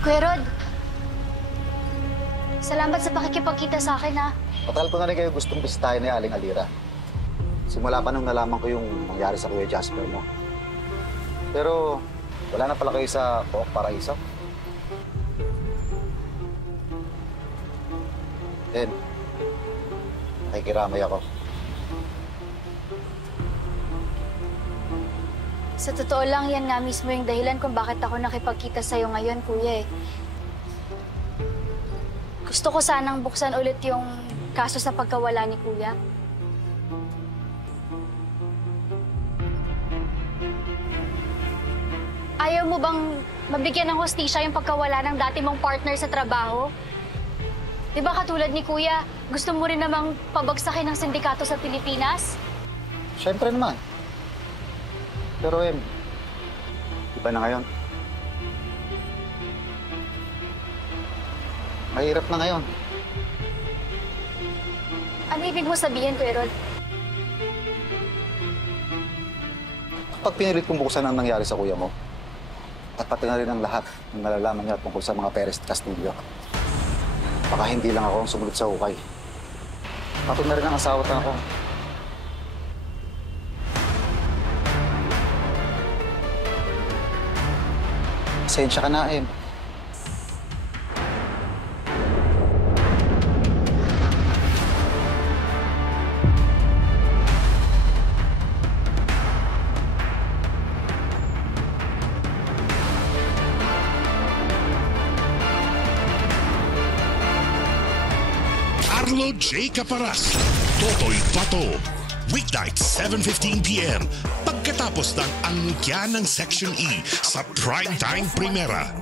Kuya Rod, salamat sa pakikipagkita sa akin, ha? Matagal ko na rin kayo gustong bisitahin ni Aling Alira. Simula pa nung nalaman ko yung nangyari sa Kuya Jasper mo. Pero wala na pala kayo sa Pook Paraiso. Then, nakikiramay ako. Sa totoo lang, yan nga mismo yung dahilan kung bakit ako nakipagkita sa'yo ngayon, kuya, eh. Gusto ko sanang buksan ulit yung kaso sa pagkawala ni kuya. Ayaw mo bang mabigyan ng hustisya yung pagkawala ng dati mong partner sa trabaho? Di ba katulad ni kuya, gusto mo rin namang pabagsakin ng sindikato sa Pilipinas? Siyempre naman. Pero iba na ngayon. Mahirap na ngayon. Ano ibig mo sabihin, Kuya Rod? Kapag pinilit kong buksan ang nangyari sa kuya mo, at pati na rin ang lahat ng nalalaman niya tungkol sa mga Perez Castillo, baka hindi lang ako ang sumunod sa hukay. Pati na rin ang asawa at ako. Pasensya ka na, Em. Arlo J. Caparas, Totoy Pato. Weeknight, 7:15 p.m. Pagkatapos ng angkya ng Section E sa Primetime Primera.